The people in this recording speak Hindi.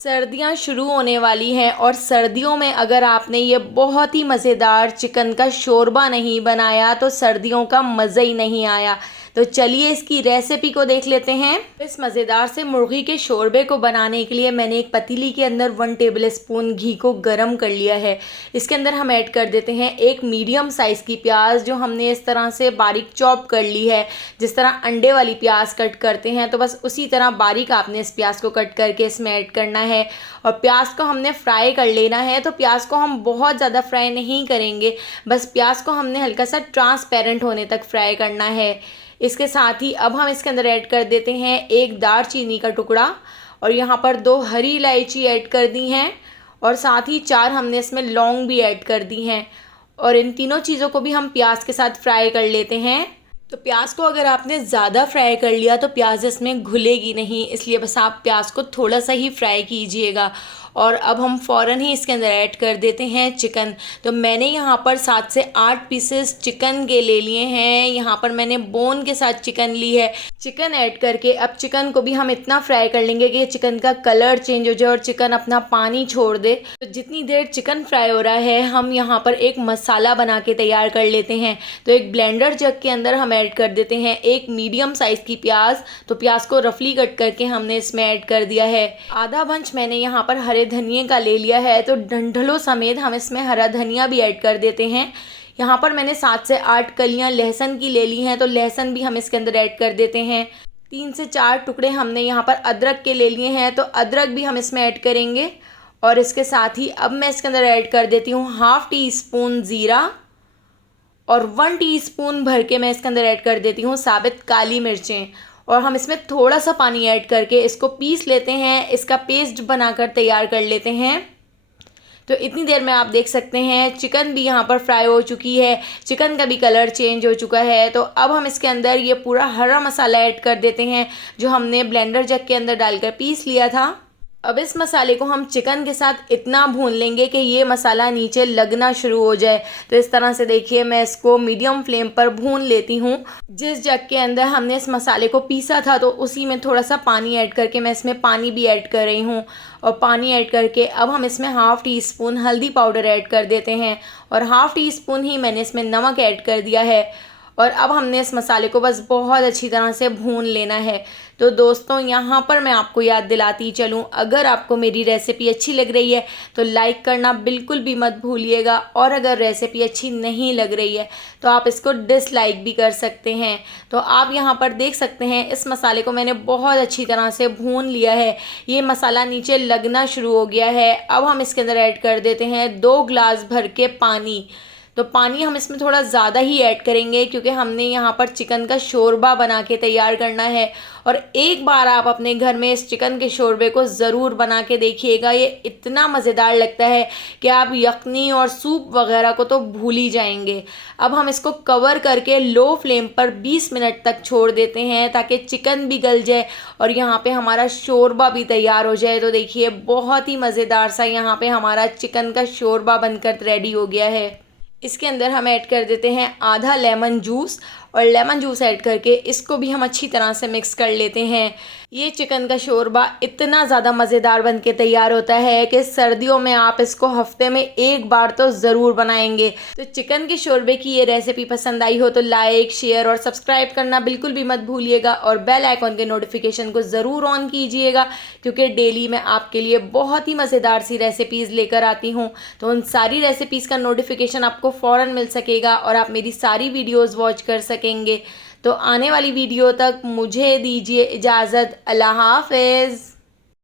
सर्दियां शुरू होने वाली हैं और सर्दियों में अगर आपने ये बहुत ही मज़ेदार चिकन का शोरबा नहीं बनाया तो सर्दियों का मज़ा ही नहीं आया। तो चलिए इसकी रेसिपी को देख लेते हैं। इस मज़ेदार से मुर्गी के शोरबे को बनाने के लिए मैंने एक पतीली के अंदर 1 टेबल स्पून घी को गर्म कर लिया है। इसके अंदर हम ऐड कर देते हैं एक मीडियम साइज़ की प्याज, जो हमने इस तरह से बारीक चॉप कर ली है। जिस तरह अंडे वाली प्याज कट करते हैं तो बस उसी तरह बारीक आपने इस प्याज को कट करके इसमें ऐड करना है। और प्याज को हमने फ्राई कर लेना है। तो प्याज को हम बहुत ज़्यादा फ्राई नहीं करेंगे, बस प्याज को हमने हल्का सा ट्रांसपेरेंट होने तक फ्राई करना है। इसके साथ ही अब हम इसके अंदर ऐड कर देते हैं एक दालचीनी का टुकड़ा, और यहाँ पर 2 हरी इलायची ऐड कर दी हैं, और साथ ही 4 हमने इसमें लौंग भी ऐड कर दी हैं। और इन तीनों चीज़ों को भी हम प्याज के साथ फ्राई कर लेते हैं। तो प्याज को अगर आपने ज़्यादा फ्राई कर लिया तो प्याज इसमें घुलेगी नहीं, इसलिए बस आप प्याज को थोड़ा सा ही फ्राई कीजिएगा। और अब हम फ़ौरन ही इसके अंदर ऐड कर देते हैं चिकन। तो मैंने यहाँ पर 7 से 8 पीसेस चिकन के ले लिए हैं। यहाँ पर मैंने बोन के साथ चिकन ली है। चिकन ऐड करके अब चिकन को भी हम इतना फ्राई कर लेंगे कि चिकन का कलर चेंज हो जाए और चिकन अपना पानी छोड़ दे। तो जितनी देर चिकन फ्राई हो रहा है हम यहाँ पर एक मसाला बना के तैयार कर लेते हैं। तो एक ब्लेंडर जग के अंदर हम ऐड कर देते हैं एक मीडियम साइज़ की प्याज। तो प्याज को रफली कट करके हमने इसमें ऐड कर दिया है। आधा बंच मैंने यहाँ पर हरे धनिए का ले लिया है, तो डंठलों समेत हम इसमें हरा धनिया भी ऐड कर देते हैं। यहाँ पर मैंने 7 से 8 कलियाँ लहसुन की ले ली हैं, तो लहसुन भी हम इसके अंदर ऐड कर देते हैं। 3 से 4 टुकड़े हमने यहाँ पर अदरक के ले लिए हैं, तो अदरक भी हम इसमें ऐड करेंगे। और इसके साथ ही अब मैं इसके अंदर ऐड कर देती हूँ ½ टीस्पून ज़ीरा, और 1 टीस्पून भर के मैं इसके अंदर ऐड कर देती हूँ साबित काली मिर्चें। और हम इसमें थोड़ा सा पानी ऐड करके इसको पीस लेते हैं, इसका पेस्ट बनाकर तैयार कर लेते हैं। तो इतनी देर में आप देख सकते हैं चिकन भी यहाँ पर फ्राई हो चुकी है, चिकन का भी कलर चेंज हो चुका है। तो अब हम इसके अंदर ये पूरा हरा मसाला ऐड कर देते हैं जो हमने ब्लेंडर जग के अंदर डालकर पीस लिया था। अब इस मसाले को हम चिकन के साथ इतना भून लेंगे कि ये मसाला नीचे लगना शुरू हो जाए। तो इस तरह से देखिए मैं इसको मीडियम फ्लेम पर भून लेती हूँ। जिस जग के अंदर हमने इस मसाले को पीसा था तो उसी में थोड़ा सा पानी ऐड करके मैं इसमें पानी भी ऐड कर रही हूँ। और पानी ऐड करके अब हम इसमें ½ टीस्पून हल्दी पाउडर ऐड कर देते हैं, और ½ टीस्पून ही मैंने इसमें नमक ऐड कर दिया है। और अब हमने इस मसाले को बस बहुत अच्छी तरह से भून लेना है। तो दोस्तों यहाँ पर मैं आपको याद दिलाती चलूँ, अगर आपको मेरी रेसिपी अच्छी लग रही है तो लाइक करना बिल्कुल भी मत भूलिएगा, और अगर रेसिपी अच्छी नहीं लग रही है तो आप इसको डिसलाइक भी कर सकते हैं। तो आप यहाँ पर देख सकते हैं इस मसाले को मैंने बहुत अच्छी तरह से भून लिया है। ये मसाला नीचे लगना शुरू हो गया है। अब हम इसके अंदर ऐड कर देते हैं 2 गिलास भर के पानी। तो पानी हम इसमें थोड़ा ज़्यादा ही ऐड करेंगे क्योंकि हमने यहाँ पर चिकन का शोरबा बना के तैयार करना है। और एक बार आप अपने घर में इस चिकन के शोरबे को ज़रूर बना के देखिएगा, ये इतना मज़ेदार लगता है कि आप यखनी और सूप वगैरह को तो भूल ही जाएंगे। अब हम इसको कवर करके लो फ्लेम पर 20 मिनट तक छोड़ देते हैं ताकि चिकन भी गल जाए और यहाँ पे हमारा शोरबा भी तैयार हो जाए। तो देखिए बहुत ही मज़ेदार सा यहाँ पे हमारा चिकन का शोरबा बनकर रेडी हो गया है। इसके अंदर हम ऐड कर देते हैं आधा लेमन जूस, और लेमन जूस ऐड करके इसको भी हम अच्छी तरह से मिक्स कर लेते हैं। ये चिकन का शोरबा इतना ज़्यादा मज़ेदार बन के तैयार होता है कि सर्दियों में आप इसको हफ्ते में एक बार तो ज़रूर बनाएंगे। तो चिकन के शोरबे की ये रेसिपी पसंद आई हो तो लाइक, शेयर और सब्सक्राइब करना बिल्कुल भी मत भूलिएगा, और बेल आइकॉन के नोटिफिकेशन को ज़रूर ऑन कीजिएगा क्योंकि डेली मैं आपके लिए बहुत ही मज़ेदार सी रेसिपीज़ लेकर आती हूँ। तो उन सारी रेसिपीज़ का नोटिफिकेशन आपको फ़ौरन मिल सकेगा और आप मेरी सारी वीडियोज़ वॉच कर सकेंगे। तो आने वाली वीडियो तक मुझे दीजिए इजाज़त। अल्लाह हाफ़िज़।